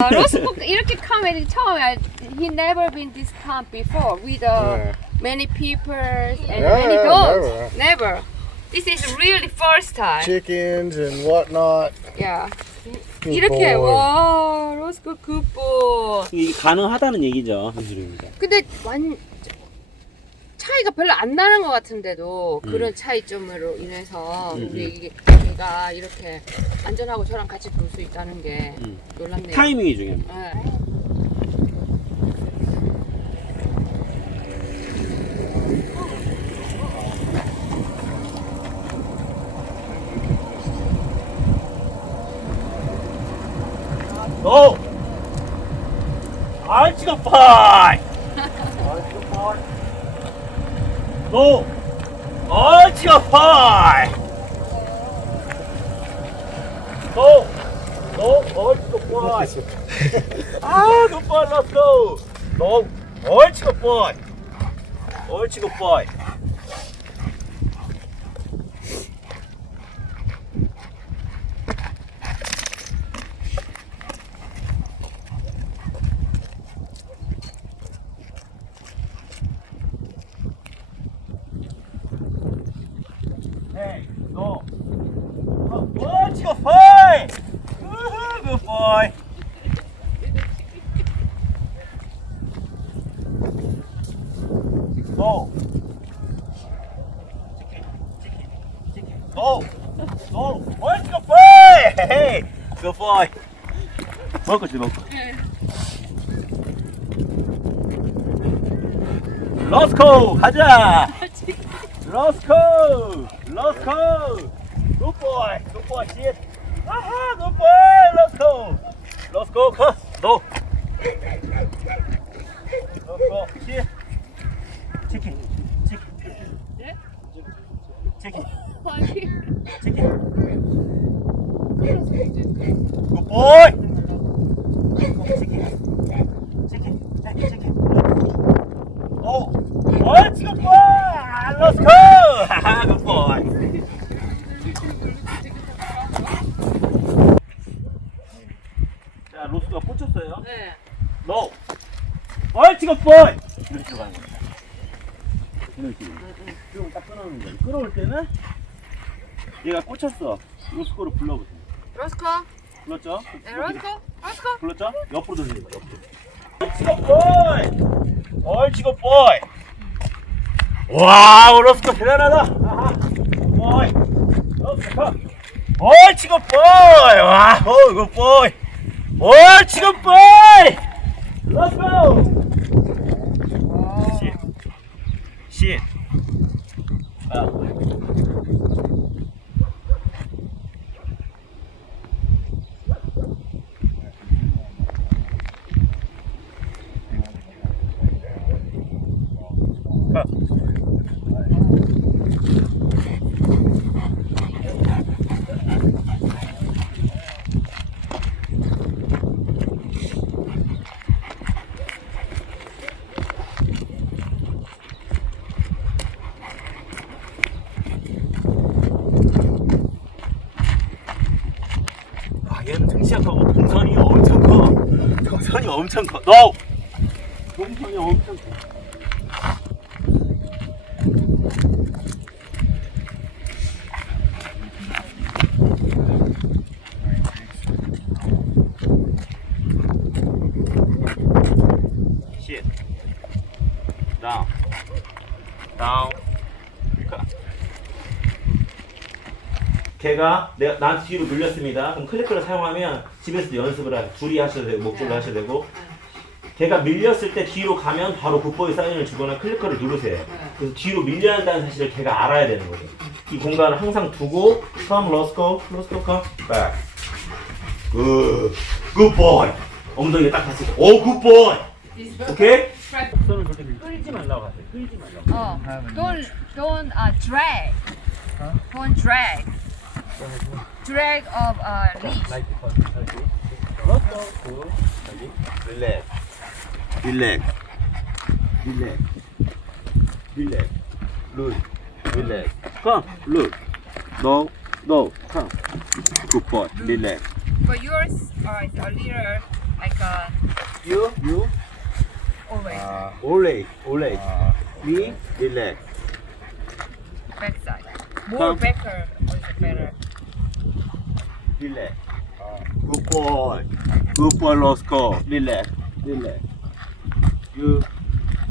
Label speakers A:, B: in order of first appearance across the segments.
A: 아, 로스북 이렇게 카메라 처음에 he never been this camp before with uh,
B: Yeah.
A: many people and
B: Yeah,
A: many
B: yeah,
A: dogs. Never. This is really first time.
B: Chickens and whatnot.
A: Yeah.
B: Good
A: 이렇게
B: boy.
A: 와 로스북 굿보.
C: 이게 가능하다는 얘기죠, 한수입니다.
A: 근데 완 차이가 별로 안 나는 것 같은데도
C: 음.
A: 그런 차이점으로 인해서
C: 음,
A: 우리
C: 음.
A: 이게 얘가 이렇게 안전하고 저랑 같이 놀 수 있다는 게
C: 음.
A: 놀랍네요.
C: 타이밍이 중요합니다.
A: 네.
C: 오! 파이! 알치가 파이! 오! 알치가 파이! 오! 오! 알치가 파이! 아, 너 빨랐어! 너 알치가 파이! 알치가 파이! Hey, no. Oh, what's your boy? Woohoo, good boy. No. No. No. What's your boy? Hey, good boy. 먹고 지 먹고. 러스코 가자. Roscoe! Roscoe! Good boy! Good boy, shit! Aha! Good boy! Roscoe, come! No! Roscoe, shit! Chicken! Good boy! Chicken! Chicken! Chicken! Chicken! Oh! What? Good boy! Let's go! Good boy! 자, 로스가 꽂혔어요.
A: 네.
C: No! 얼치 굿 보이! 이렇게 들어가는 겁니다. 이런 식으로. 쭉 딱 끊어놓는 거예요. 끌어올 때는 얘가 꽂혔어. 로스코를 불러보세요.
A: 로스코?
C: 불렀죠?
A: 네, 로스코? 로스코?
C: 불렀죠? 옆으로 돌리는 거예요, 옆으로. 얼치 굿 보이! 얼치 굿 보이! 와우, 로스코 대단하다! 아하. 보이! 로스코! 얼치 굿 보이! 와우, 굿 보이! 얼치 굿 보이! Let's go! Shit. Shit. 아. 가. 아, 얘는 등치가 크고 동선이 엄청 커. 동선이 엄청 커. 너! 동선이 엄청 커. 걔가 내가 나한테 뒤로 밀렸습니다. 그럼 클리커를 사용하면 집에서도 연습을 하, 둘이 하셔도 되고 목줄로 하셔도 되고 걔가 밀렸을 때 뒤로 가면 바로 굿보이 사인을 주거나 클리커를 누르세요. 그래서 뒤로 밀려야 한다는 사실을 걔가 알아야 되는 거죠. 이 공간을 항상 두고 come let's go let's go come back good good boy 엉덩이에 딱 봤을 때오 good boy 오케이? 손을 절대 끌지 말라고 하세요. 끌지 말라고.
A: 어. Don't don't uh, drag. Don't drag. Drag of uh, leash.
C: Go relax. Relax. Relax. Relax. Look. Relax. Come. Look. No no come. Good boy. Relax.
A: But yours uh, is a little Like uh,
C: You, you,
A: always
B: Uh,
C: always, always.
B: uh,
C: Me, relax.
A: backside. More
C: Come.
A: better is better.
C: Relax. Good boy. Good boy, Losco. Relax. Relax. You.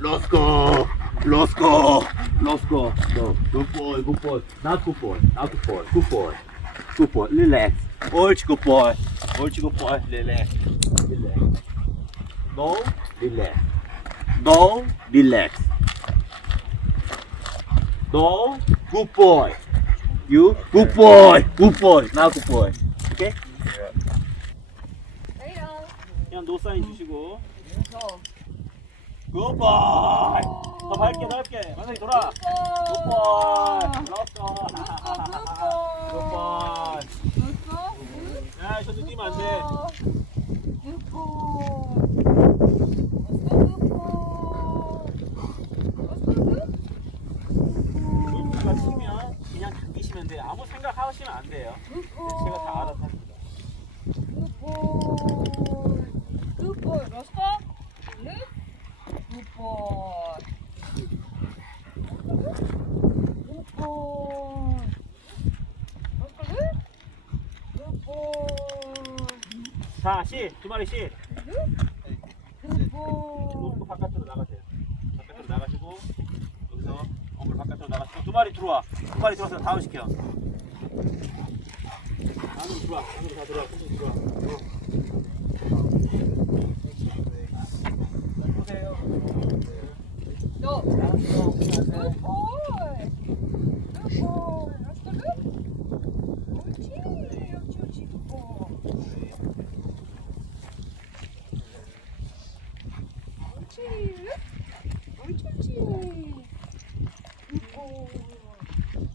C: Let's go. Let's go. Let's go. No. Good boy. Good boy. Not good boy. Not good boy. Good boy. Good boy. Relax. Очень good boy. Очень good boy. Relax. Relax. No. Relax. No. Relax. No. Good boy. You. Good boy. Good boy. Not good boy.
A: Later.
C: 그냥 노 사인 주시고. 굿보이 더 밝게 넓게. 만성이 돌아. 굿보이 럭커 굿보이 야 저도 뛰면 안돼. 골프가 치면 그냥 당기시면 돼요 아무 생각하시면 안 돼요. 제가 다
A: boy. Good boy. Roscoe, look. Good boy.
C: 자씨 두 마리 씨
A: boy.
C: 모두 바깥으로 나가세요 바깥으로 나가시고 여기서 어물 바깥으로 나가시고 두 마리 들어와 두 마리 들어와서 다운 시켜 안으로 들어와 안으로 다 들어와 들어와.
A: Good boy. Good boy. Roscoe, look. 옳지. 옳지, 옳지. Good boy. 옳지. 옳지, 옳지. Good boy. Good boy.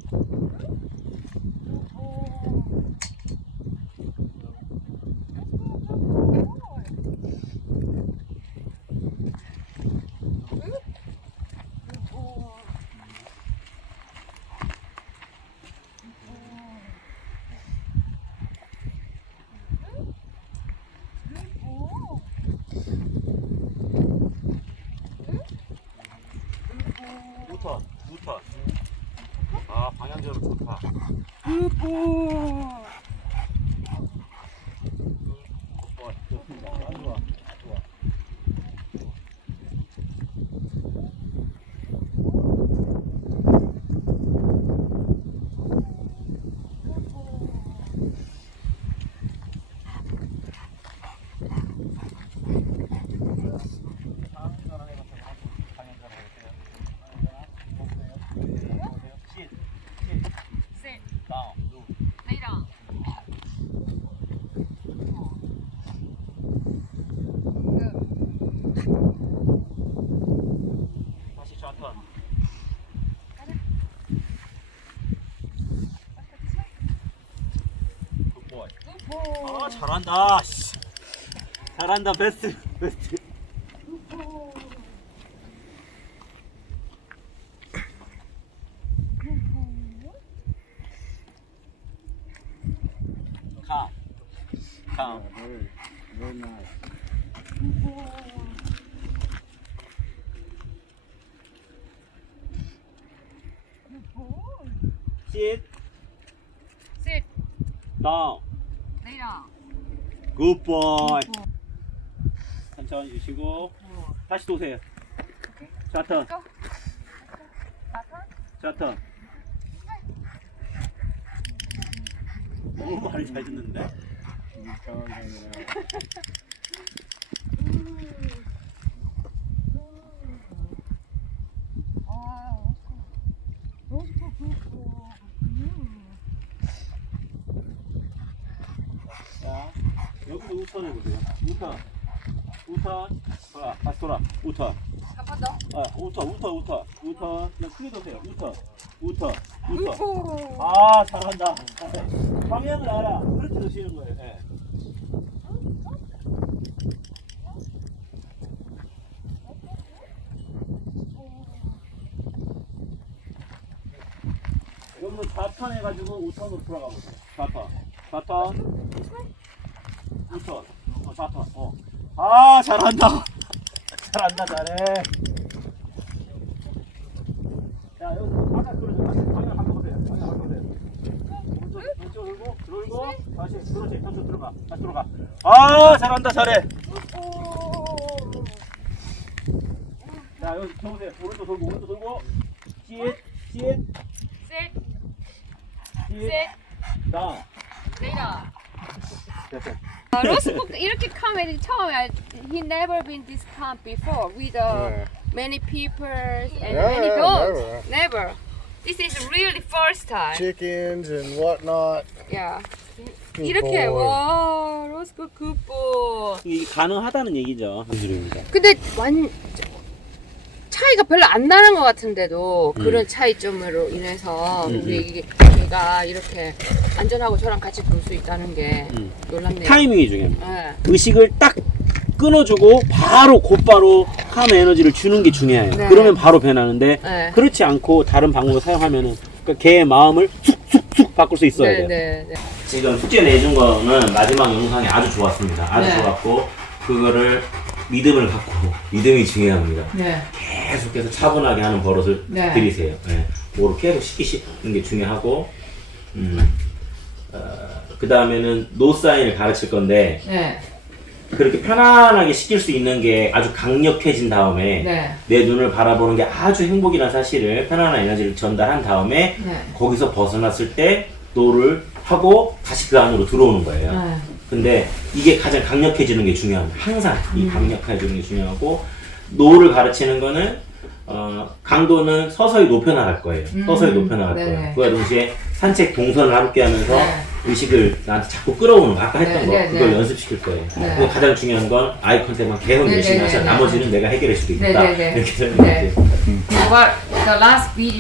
A: Good boy. Good boy. Good boy.
C: 우턴 우턴. 아 방향제로 좋다
A: boy.
C: 어, 좋습니다. 아주 좋아 좋아
A: Sit.
C: 다운
A: Lay down. Good.
C: 다시 좌턴 굿보이
A: Good boy.
C: 아 잘한다 씨. 잘한다 베스트 베스트
B: very, very nice.
C: sit
A: Sit.
C: down
A: Lay down.
C: 굿보이. 천천히 주시고 다시 도세요. 좌턴. 좌턴? 너무 말이 잘 듣는데 여기서 우타 해보세요. 우타. 우타. 아, 다시 돌아. 우타.
A: 한 번 더.
C: 아, 우타, 우타, 우타. 우타. 그냥 크게 도세요. 우타. 우타. 우타.
A: 우후.
C: 아, 잘한다. 방향을 알아. 그렇게 드시는 거예요. 예. 좌판 해가지고 우탄으로 돌아가보세요. 좌판. 좌판. 5턴. 어, 4턴. 어.
D: 아, 잘한다. 잘한다, 잘해. 자, 여기 바닥 들어줘. 방향 바꿔 보세요. 방향 바꿔 보세요. 오른쪽, 왼쪽 들고, 들고, 다시, 그렇지. 점수 들어가. 다시 들어가. 아, 잘한다, 잘해. 자, 여기 들어보세요. 오른쪽 돌고, 오른쪽 돌고. 찌릿, 셋,
A: 셋,
D: 나,
A: 레이더. 스북 이렇게 카메라 처음에 he never been this camp before with uh,
B: Yeah.
A: many people and
B: Yeah,
A: many dogs.
B: never.
A: Never. This is really first time.
B: Chickens and whatnot.
A: Yeah.
B: Good
A: 이렇게
B: boy.
A: 와 로스북 굿보.
D: 이 가능하다는 얘기죠 한주입니다
A: 근데 완 차이가 별로 안 나는 것 같은데도 그런 차이점으로 인해서
D: 음,
A: 우리 이게 얘가 이렇게 안전하고 저랑 같이 볼 수 있다는 게
D: 음.
A: 놀랍네요.
D: 타이밍이 중요합니다
A: 네.
D: 의식을 딱 끊어주고 바로 곧바로 캄 에너지를 주는 게 중요해요.
A: 네.
D: 그러면 바로 변하는데
A: 네.
D: 그렇지 않고 다른 방법을 사용하면은 그러니까 걔의 마음을 쑥쑥쑥 바꿀 수 있어야
A: 네,
D: 돼요.
A: 네, 네.
C: 지금 숙제 내준 거는 마지막 영상이 아주 좋았습니다. 아주
A: 네.
C: 좋았고 그거를 믿음을 갖고 믿음이 중요합니다.
A: 네.
C: 계속해서 차분하게 하는 버릇을
A: 네.
C: 들이세요. 네. 뭐로 계속 시키시는 게 중요하고 음, 그 다음에는 노 사인을 가르칠 건데
A: 네.
C: 그렇게 편안하게 시킬 수 있는 게 아주 강력해진 다음에
A: 네.
C: 내 눈을 바라보는 게 아주 행복이라는 사실을 편안한 에너지를 전달한 다음에
A: 네.
C: 거기서 벗어났을 때 노를 하고 다시 그 안으로 들어오는 거예요.
A: 네.
C: 근데 이게 가장 강력해지는 게 중요합니다. 항상
A: 음.
C: 이 강력해지는 게 중요하고 노를 가르치는 거는 어, 강도는 서서히 높여나갈 거예요.
A: 음.
C: 서서히 높여나갈
A: 네네.
C: 거예요. 그와 동시에 산책 동선을 함께 하면서
A: 네.
C: 의식을 나한테 자꾸 끌어오는 거 아까 했던
A: 네,
C: 거
A: 네,
C: 그걸
A: 네.
C: 연습시킬 거예요.
A: 네.
C: 그리고 가장 중요한 건 아이 컨택만 계속
A: 네,
C: 열심히
A: 네,
C: 하셔.
A: 네, 네.
C: 나머지는 내가 해결할 수도 있다.
A: 네, 네, 네.
C: 이렇게
A: 네.
C: 설명해
A: What the last video